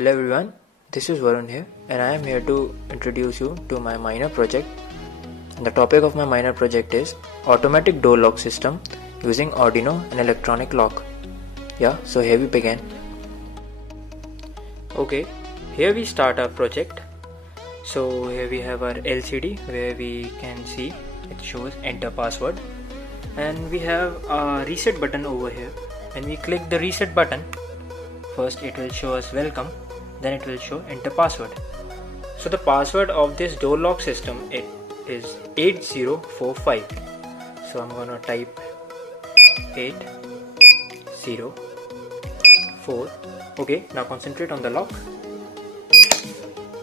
Hello everyone, this is Varun here and I am here to introduce you to my minor project. And the topic of my minor project is automatic door lock system using Arduino and electronic lock. So here we begin. Okay, here we start our project. So here we have our LCD where we can see it shows enter password, and we have a reset button over here. When we click the reset button, first it will show us welcome, then it will show enter password. So the password of this door lock system is 8045. So I'm gonna type 804. Okay, now concentrate on the lock.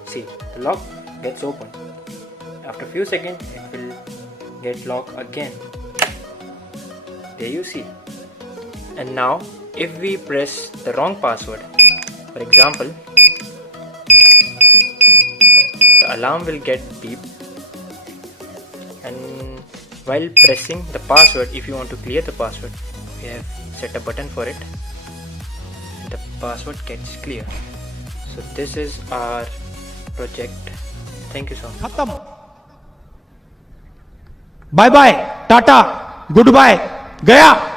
See, the lock gets open. After few seconds it will get locked again. There you see. And now if we press the wrong password, for example, the alarm will get beep, and while pressing the password, if you want to clear the password, we have set a button for it and the password gets clear. So this is our project. Thank you so much. खत्म. Bye bye, tata, goodbye, गया.